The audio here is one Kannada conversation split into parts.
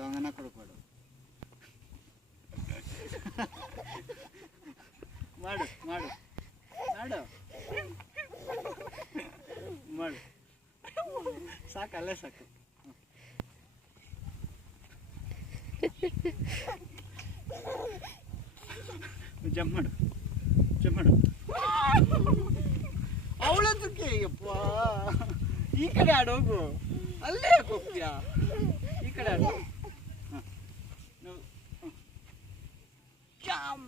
ದೊಂಗನ ಕೊಡ್ಬೇಡು. ಮಾಡು ಮಾಡು ಮಾಡು ಮಾಡು. ಸಾಕು, ಅಲ್ಲೇ ಸಾಕು. ಜಂಪ್ ಮಾಡು, ಜಂಪ್ ಮಾಡು. ಅವಳದಕ್ಕೆ ಅಯ್ಯಪ್ಪ, ಈ ಕಡೆ ಆಡೋಗು. ಅಲ್ಲೇ ಯಾಕೆ ಹೋಗ್ತೀಯಾ? ಈ ಕಡೆ ಆಡು. Jump.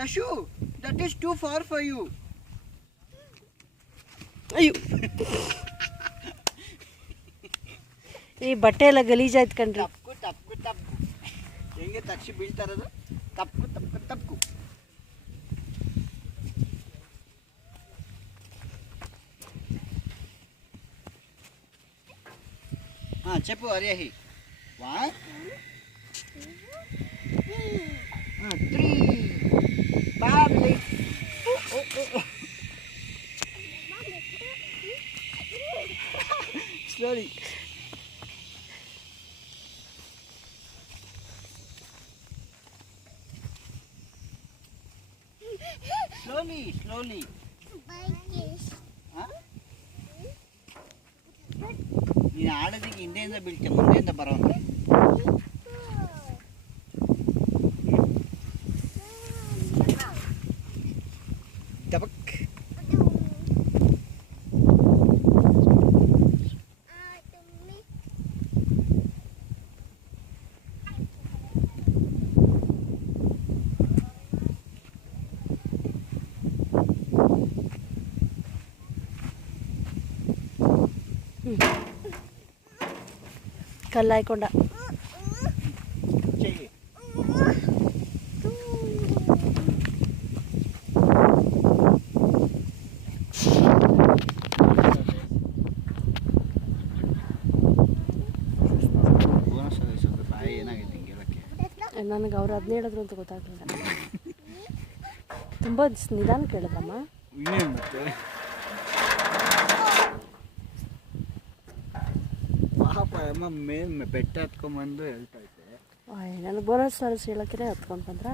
Tashu, that is too far for you. ಅಯ್ಯೋ, ಈ ಬಟ್ಟೆ ಎಲ್ಲ ಗಲೀಜಾಯ್ತು ಕಣ್ರಿ. ತಪ್ಪು ತಪ್ಪು ತಪ್ಪು. ಹೆಂಗೆ ತಕ್ಷಿ ಬೀಳ್ತಾ ಇರೋದು? ತಪ್ಪು ತಪ್ಪು ತಪ್ಪು. ಹಾಂ, చెప్పు ಹರಿಯಾಹಿ. 1 3 ಬಾಬ್ಲಿ. Slowly. Slowly, slowly. ನೀನು ಆಡೋದಕ್ಕೆ ಹಿಂದೆಯಿಂದ ಬೀಳ್ತೀಯ, ಮುಂದೆಯಿಂದ ಬರೋಣ. ದಬಕ್. ಕಲ್ಲು ಹಾಯ್ಕೊಂಡ. ಚೆಲ್ಲಿ. ಬಾಯಿ ಏನಾಗಿದೆ ಹಿಂಗೆ ಹೇಳಕ್ಕೆ? ನನಗೆ ಅವ್ರು ಅದನ್ನ ಹೇಳಿದ್ರು ಅಂತ ಗೊತ್ತಾಗಲಿಲ್ಲ. ತುಂಬ ನಿಧಾನ ಕೇಳಿದ್ರಮ್ಮ. ಇನ್ನೇನು ಮತ್ತೆ? ಪಾಪ ಅಮ್ಮ ಮೇಲೆ ಬೆಟ್ಟ ಹತ್ಕೊಂಡ್ಬಂದು ಹೇಳ್ತಾ ಇದ್ದೆ. ನನಗೆ ಬೋನಸ್ ಸಾರಿಸಿ ಹೇಳೋಕ್ಕೆ ಹತ್ಕೊಂಡು ಬಂದ್ರ.